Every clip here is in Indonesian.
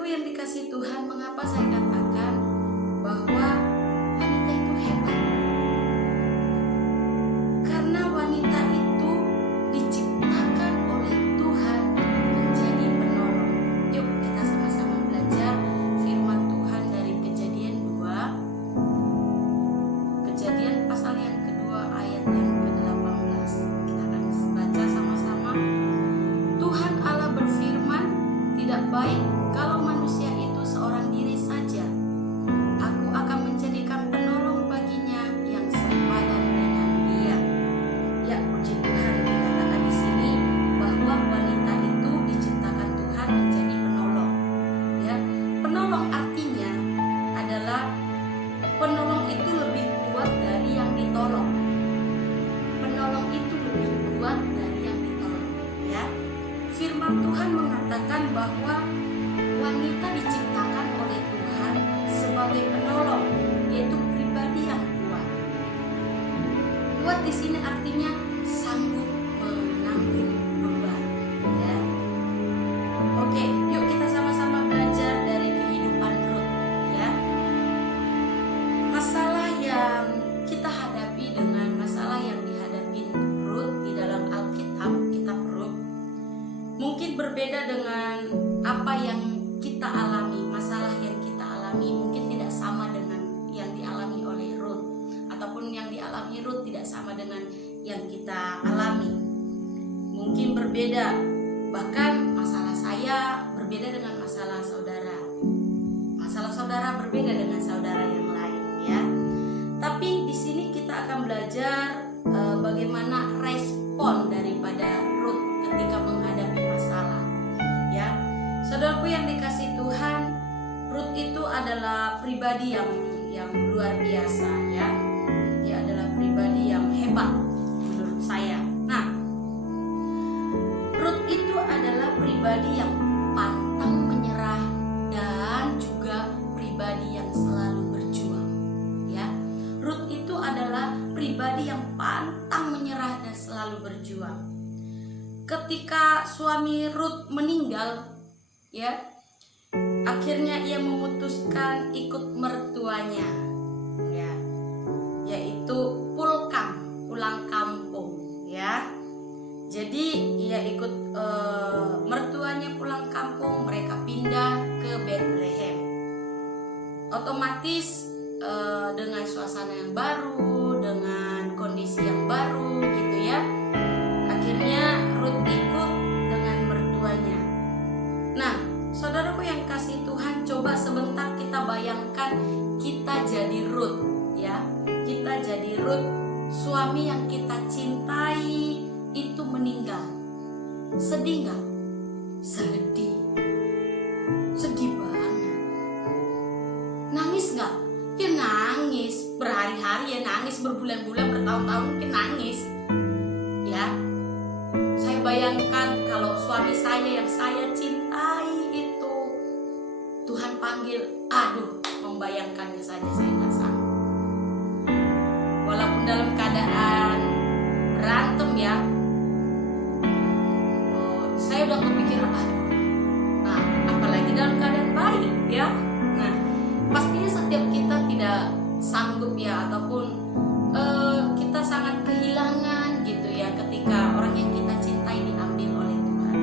Saudaraku yang dikasihi Tuhan, mengapa saya katakan bahwa wanita itu hebat? Karena wanita itu diciptakan oleh Tuhan menjadi penolong. Yuk kita sama-sama belajar firman Tuhan dari Kejadian 2, Kejadian pasal yang kedua ayat yang ke-18. Kita akan baca sama-sama. Tuhan Allah berfirman, tidak baik kalau manusia itu seorang diri saja. Aku akan menjadikan penolong baginya yang sepadan dengan dia. Ya, puji Tuhan, dikatakan di sini bahwa wanita itu diciptakan Tuhan menjadi penolong. Ya, penolong artinya adalah penolong itu lebih kuat dari yang ditolong. Penolong itu lebih kuat dari yang ditolong. Ya, firman Tuhan mengatakan bahwa wanita diciptakan oleh Tuhan sebagai penolong, yaitu pribadi yang kuat. Kuat di sini artinya sanggup menanggung beban. Ya. Oke, yuk kita sama-sama belajar dari kehidupan Rut. Ya. Masalah yang kita hadapi dengan masalah yang dihadapi Rut di dalam Alkitab, kitab Rut, mungkin berbeda dengan apa yang kita alami. Masalah yang kita alami mungkin tidak sama dengan yang dialami oleh Rut, ataupun yang dialami Rut tidak sama dengan yang kita alami. Mungkin berbeda, bahkan masalah saya berbeda dengan masalah saudara. Masalah saudara berbeda dengan saudara yang lain, ya. Tapi di sini kita akan belajar bagaimana respon daripada Rut ketika menghadapi masalah. Ya, saudaraku yang dikasihi Tuhan, Rut itu adalah pribadi yang luar biasa, ya. Dia adalah pribadi yang hebat menurut saya. Nah, Rut itu adalah pribadi yang pantang menyerah dan juga pribadi yang selalu berjuang. Ya, Rut itu adalah pribadi yang pantang menyerah dan selalu berjuang. Ketika suami Rut meninggal, ya, akhirnya ia memutuskan ikut mertuanya, ya, yaitu pulang kampung, ya. Jadi ia ikut mertuanya pulang kampung, mereka pindah ke Bethlehem. Otomatis dengan suasana yang baru, dengan kondisi yang baru, gitu ya. Akhirnya Rut ikut dengan mertuanya. Nah, saudaraku yang kasih Tuhan, coba sebentar kita bayangkan kita jadi Rut, ya. Kita jadi Rut, suami yang kita cintai itu meninggal. Sedih nggak? Sedih. Sedih banget. Nangis nggak? Ya nangis. Berhari-hari ya nangis, berbulan-bulan, bertahun-tahun mungkin nangis. Ya. Saya bayangkan kalau suami saya yang saya cintai itu Tuhan panggil, aduh, membayangkannya saja saya nggak sanggup. Walaupun dalam keadaan berantem, ya, saya udah kepikiran, aduh. Nah, apalagi dalam keadaan baik, ya. Nah, pastinya setiap kita tidak sanggup, ya, ataupun kita sangat kehilangan gitu, ya, ketika orang yang kita cintai diambil oleh Tuhan.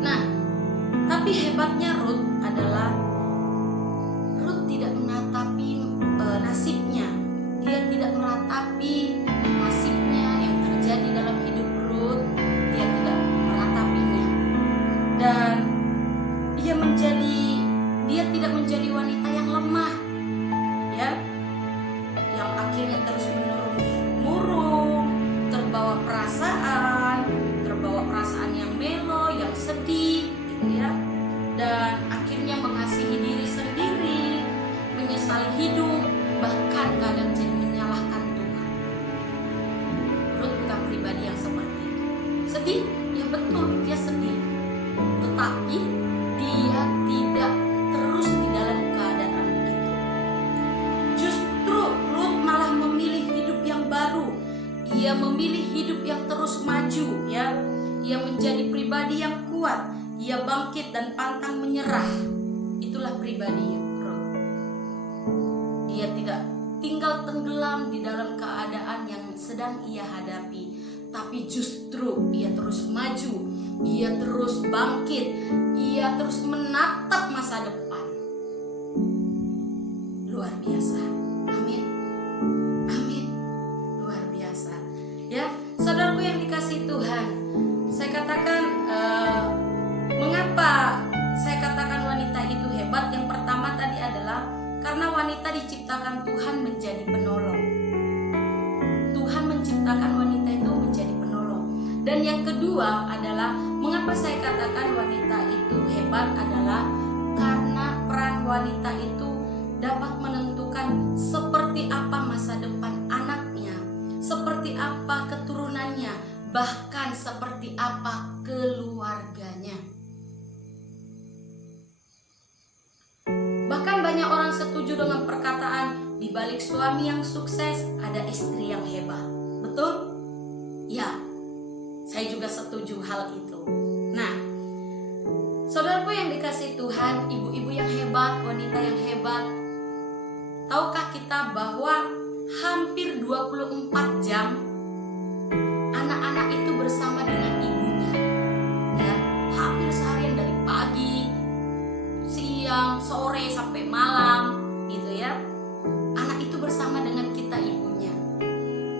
Nah, tapi hebatnya Rut adalah Rut tidak menatapi nasibnya. Dia tidak meratapi nasibnya yang terjadi dalam hidup Rut. Dia tidak meratapinya. Dan dia tidak menjadi wanita yang lemah, ya, yang akhirnya terus murung, terbawa perasaan yang melo, yang sedih, gitu ya, dan akhirnya mengasihi diri sendiri, menyesali hidup, bahkan kadang jadi menyalahkan Tuhan. Rut bukan pribadi yang seperti itu. Sedih, ya betul, dia sedih, tetapi dia tidak terus di dalam keadaan itu. Justru Rut malah memilih hidup yang baru. Ia memilih hidup yang terus maju, ya. Ia menjadi pribadi yang kuat. Ia bangkit dan pantang menyerah. menyerah. Itulah pribadi roh. Dia tidak tinggal tenggelam di dalam keadaan yang sedang ia hadapi, tapi justru ia terus maju, ia terus bangkit, ia terus menatap masa depan. Luar biasa. Amin. Amin. Luar biasa. Ya, saudaraku yang dikasihi Tuhan, saya katakan mengapa saya katakan wanita itu hebat? Yang pertama tadi adalah karena wanita diciptakan Tuhan menjadi penolong. Tuhan menciptakan wanita itu menjadi penolong. Dan yang kedua adalah mengapa saya katakan wanita itu hebat adalah karena peran wanita itu dapat menentukan seperti apa masa depan anaknya, seperti apa keturunannya, bahkan seperti apa keluarganya. Bahkan banyak orang setuju dengan perkataan di balik suami yang sukses ada istri yang hebat. Betul? Ya, saya juga setuju hal itu. Nah, saudaraku yang dikasihi Tuhan, ibu-ibu yang hebat, wanita yang hebat, tahukah kita bahwa hampir 24 jam anak-anak itu bersama dengan ibunya, ya, hampir seharian dari pagi, siang, sore sampai malam, gitu ya. Anak itu bersama dengan kita ibunya,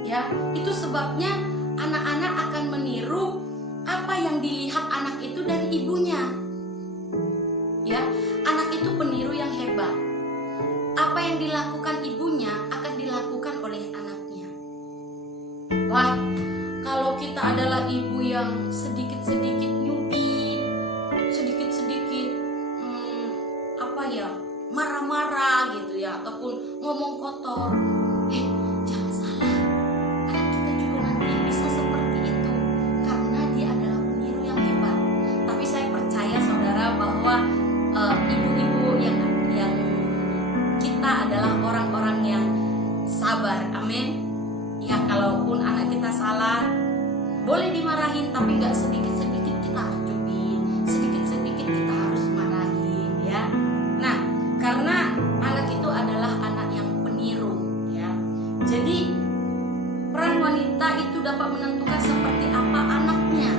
ya. Itu sebabnya anak-anak akan meniru apa yang dilihat anak itu dari ibunya, ya. Anak itu peniru yang hebat. Apa yang dilakukan ibunya akan dilakukan oleh anaknya. Wah, kalau kita adalah ibu yang sedikit-sedikit nyubi, sedikit-sedikit marah-marah gitu ya, ataupun ngomong kotor, jangan salah, anak kita juga nanti bisa seperti itu karena dia adalah peniru yang hebat. Tapi saya percaya saudara bahwa ibu-ibu yang kita adalah orang-orang yang sabar. Amin. Ya, kalaupun anak kita salah, boleh dimarahin, tapi nggak sedikit-sedikit kita harus cubit, sedikit-sedikit kita harus marahin, ya. Nah, karena anak itu adalah anak yang peniru, ya. Jadi peran wanita itu dapat menentukan seperti apa anaknya.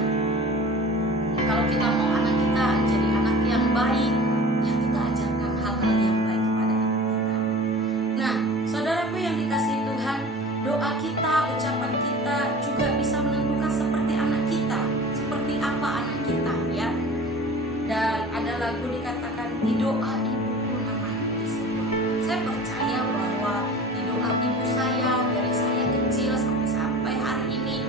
Kalau kita mau anak kita jadi anak yang baik, ya kita ajarkan hal-hal yang baik kepada anak kita. Nah, saudaraku yang dikasihi Tuhan, doa kita, ucapan kita juga bisa menentukan seperti anak kita, seperti apa anak kita, ya. Dan ada lagu dikatakan di doa ibuku namanya disebut. Saya percaya bahwa di doa ibu saya dari saya kecil sampai hari ini,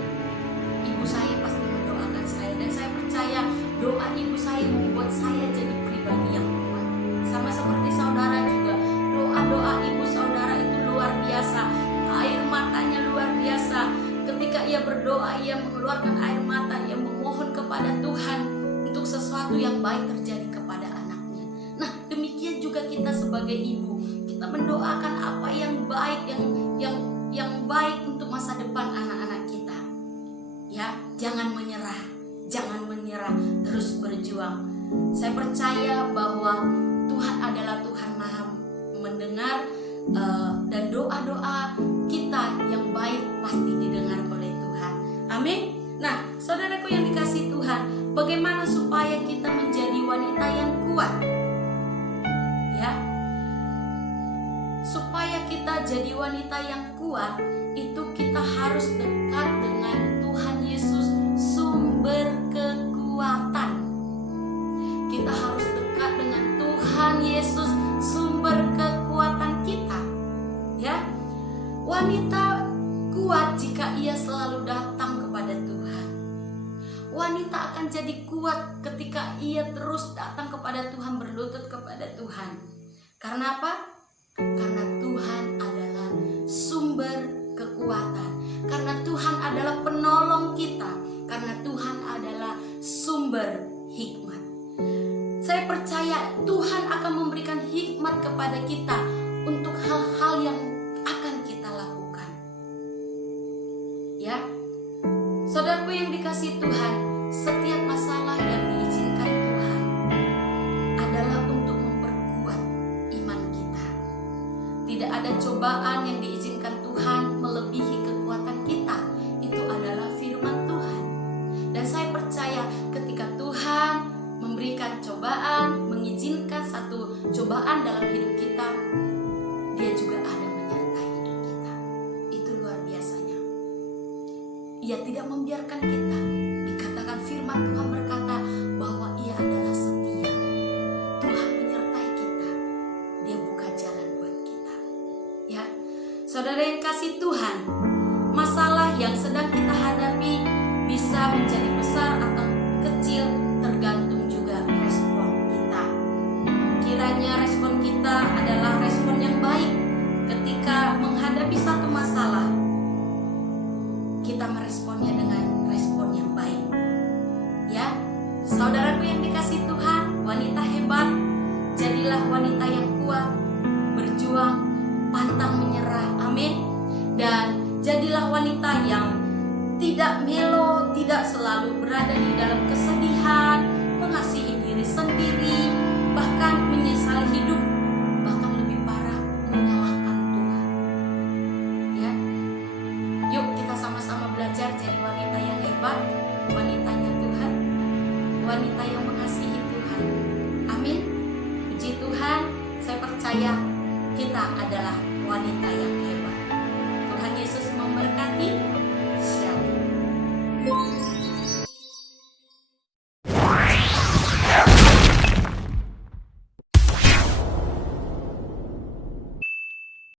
ibu saya pasti mendoakan saya, dan saya percaya doa ibu saya membuat saya jadi pribadi yang kuat. Sama seperti saudara juga, doa-doa ibu saudara itu luar biasa. Air matanya luar biasa. Ketika ia berdoa, ia mengeluarkan air mata, ia memohon kepada Tuhan untuk sesuatu yang baik terjadi kepada anaknya. Nah, demikian juga kita sebagai ibu, kita mendoakan apa yang baik, yang baik untuk masa depan anak-anak kita. Ya, jangan menyerah, terus berjuang. Saya percaya bahwa Tuhan adalah Tuhan Maha mendengar, dan doa-doa kita yang baik pasti didengar oleh Tuhan. Amin. Nah, saudaraku yang dikasihi Tuhan, bagaimana supaya kita menjadi wanita yang kuat? Ya, supaya kita jadi wanita yang kuat, itu kita harus dekat dengan Tuhan Yesus, sumber kekuatan. Kita harus dekat dengan Tuhan Yesus, sumber kekuatan kita. Ya, wanita kuat jika ia selalu datang kepada Tuhan. Wanita akan jadi kuat ketika ia terus datang kepada Tuhan, berlutut kepada Tuhan. Karena apa? Karena Tuhan adalah sumber kekuatan. Karena Tuhan adalah penolong kita. Karena Tuhan adalah sumber hikmat. Saya percaya Tuhan akan memberikan hikmat kepada kita untuk hal-hal yang akan kita lakukan. Ya, saudaraku yang dikasihi Tuhan, setiap masalah yang diizinkan Tuhan adalah ada cobaan yang diizinkan Tuhan melebihi kekuatan kita. Itu adalah firman Tuhan. Dan saya percaya ketika Tuhan memberikan cobaan, mengizinkan satu cobaan dalam hidup kita, Dia juga ada menyertai hidup kita. Itu luar biasanya. Ia tidak membiarkan kita. Dikatakan firman Tuhan berkata bahwa Ia adalah setia. Tuhan menyertai kita. Dia buka jalan buat kita. Ya, saudara yang kasih Tuhan, masalah yang sedang kita hadapi bisa menjadi besar atau kecil, tergantung juga respon kita. Kiranya respon kita adalah respon yang baik ketika menghadapi satu masalah. Kita meresponnya dengan respon yang baik. Ya, saudaraku yang dikasih Tuhan, wanita hebat, jadilah wanita yang kuat, berjuang, pantang menyerah. Amin. Dan jadilah wanita yang tidak melo, tidak selalu berada di dalam kesedihan, mengasihi diri sendiri, bahkan menyesali hidup, bahkan lebih parah menyalahkan Tuhan. Ya, yuk kita sama-sama belajar jadi wanita yang hebat, wanitanya Tuhan, wanita yang mengasihi Tuhan. Amin. Puji Tuhan, saya percaya kita adalah wanita yang hebat. Tuhan Yesus memberkati.